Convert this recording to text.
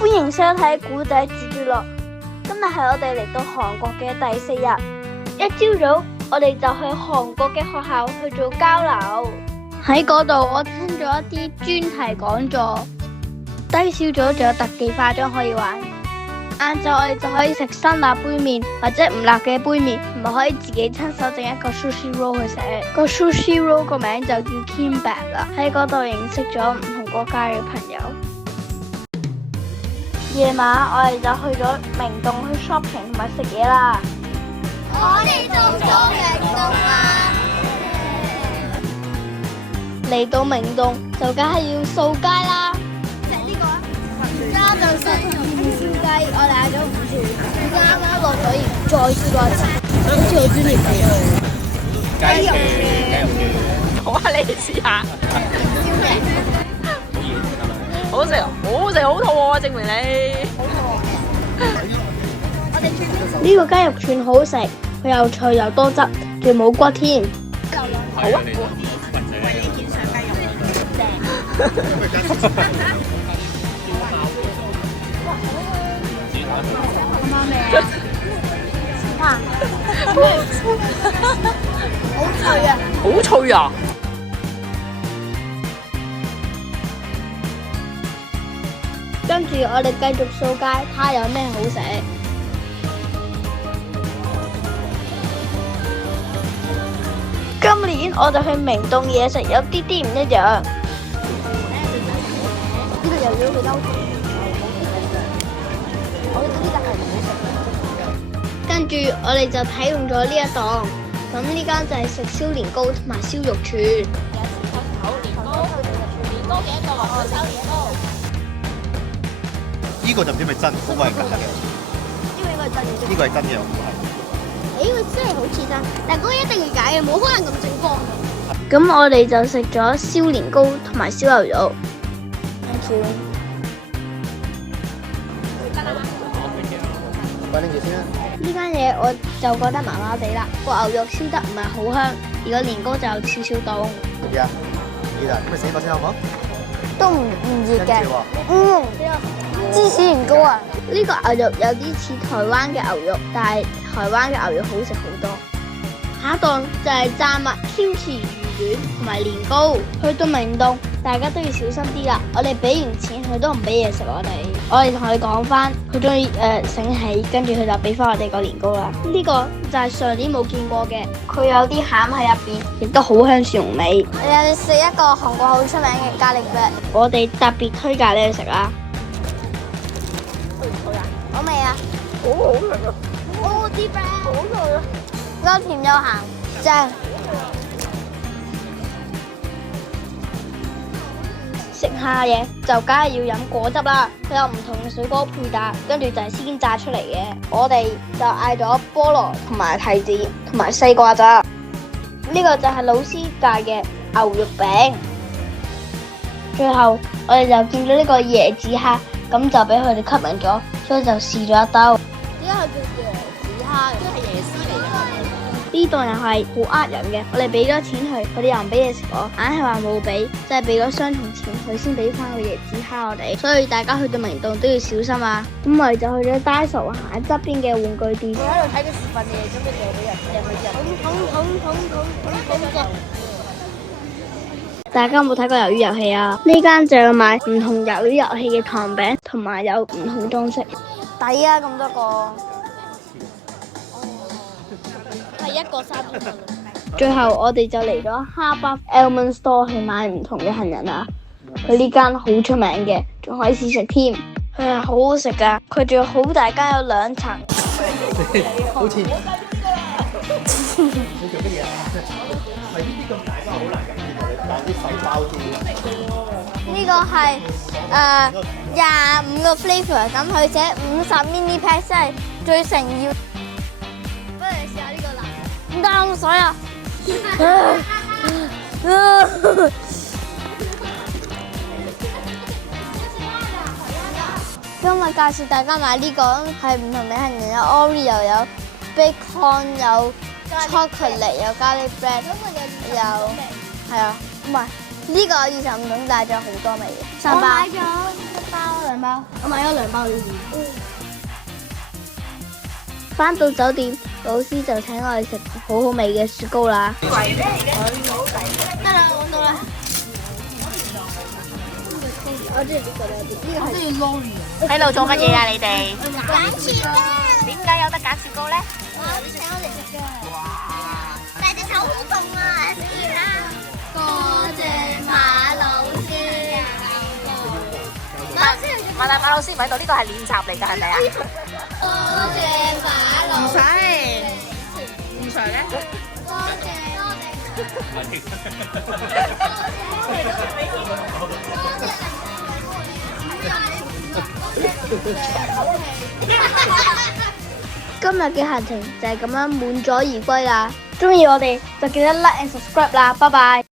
歡迎收睇古仔住住樂。今日係我哋嚟到韓國嘅第4日。一朝早，我哋就去韓國嘅學校去做交流。喺嗰度，我聽咗一啲專題講座。低小組仲有特技化妝可以玩。晏晝我哋就可以食辛辣杯麵或者唔辣嘅杯麵，同埋可以自己親手整一個 sushi roll 去食。個 sushi roll 個名就叫 kimbap 啦。喺嗰度認識咗唔同國家嘅朋友。夜晚我哋就去咗明洞去 shopping 同埋食嘢啦。我哋到咗明洞啦！嚟到明洞就梗係要掃街啦。食呢個啊，啱就食燒雞，我哋嗌咗5串，啱啱落咗鹽，再試過一次，好似好專業咁。雞肉串，好啊，你嚟試下。燒嘅，好食，好食，好肚餓啊！證明你。呢個雞肉串好食，佢又脆又多汁，仲冇骨添。好啊。哇！好脆啊！好脆啊！跟住我哋繼續掃街，睇下有咩好食。今年我哋去明洞嘢食有啲唔一樣。呢個又要去優質，我覺得呢個係唔好食。跟住我哋就睇中咗呢一檔，咁呢間就係食燒年糕同埋燒肉串。呢個就唔知係咪真，嗰個係假嘅。呢個應該係真嘅。呢個係真嘅，我估係。呢個真係好似真，但係嗰個一定係假嘅，冇可能咁正方嘅。咁我哋就食咗燒年糕同埋燒牛肉。Thank you。快拎住先啦。呢間嘢我就覺得麻麻地啦，個牛肉燒得唔係好香，而個年糕就有少少凍。熱啊！熱啊！咁咪死我先好唔好？都唔熱嘅。芝士年糕啊！呢個牛肉有啲似台灣嘅牛肉，但係台灣嘅牛肉好食好多。下一檔就係炸物 kimchi 魚丸同埋年糕。去到明洞，大家都要小心啲啦。我哋俾完錢，佢都唔俾嘢食我哋。我哋同佢講翻，佢終於醒起，跟住佢就俾翻我哋個年糕啦。呢個就係上年冇見過嘅，佢有啲餡喺入邊，亦都好香蒜蓉味。你有食一個韓國好出名嘅咖喱飯，我哋特別推介你去食啦。好味啊！好好食啊！哦，啲餅好脆啊，又甜又鹹，正。食下嘢就梗係要飲果汁啦，佢有唔同嘅水果配搭，跟住就係先榨出嚟嘅。我哋就嗌咗菠蘿同埋提子同埋西瓜汁。呢個就係老師界嘅牛肉餅。最後我哋就見到呢個椰子蝦，咁就俾佢哋吸引咗，所以就試咗一兜。點解佢叫椰子蝦嘅？都係椰絲嚟㗎。呢檔又係好呃人嘅，我哋俾咗錢佢，佢哋又唔俾嘢食我，硬係話冇俾，即係俾咗雙重錢，佢先俾翻個椰子蝦我哋。所以大家去到明洞都要小心啊！咁我哋就去咗 Daiso 行喺側邊嘅玩具店。我喺度睇個視頻，你哋準備掟俾人，掟俾人。大家有冇睇過魷魚遊戲啊？呢間就有賣唔同魷魚遊戲嘅糖餅，同埋有唔同裝飾。抵啊！咁多個，係一個3蚊。最後我哋就嚟咗 Harbour Element Store 去買唔同嘅杏仁啊！佢呢間好出名嘅，仲可以試食添。佢係好好食噶，佢仲有好大間，有2層。好似。你做乜嘢啊？係呢啲咁大包好難飲嘅，但係啲細包啲。呢個係25個 flavour， 咁佢寫50 mini pack， 真係最誠要。不如試下呢個啦，唔得咁水啊！今日介紹大家買呢個係唔同嘅杏仁，有 Oreo， 有 bacon， 有 chocolate， 有咖喱 bread， 有係啊，唔係呢個25種，但係仲有好多味嘅。3包。我買咗1包啦。兩包，我買咗2包呢啲。返到酒店，老師就請我哋食好好味嘅雪糕啦。得啦，揾到啦。我中意呢個多啲，呢個係要撈魚。喺度做乜嘢啊？你哋揀雪糕，點解有得揀雪糕咧？我請我哋食嘅。哇！但係隻手好凍啊，食完啦。多謝馬老師。馬老師唔喺度，呢個係練習嚟㗎，係咪啊？多謝馬老師。唔使嘅。多謝。今日嘅行程就係咁樣滿載而歸啦。鍾意我哋就記得 like and subscribe 啦，拜拜。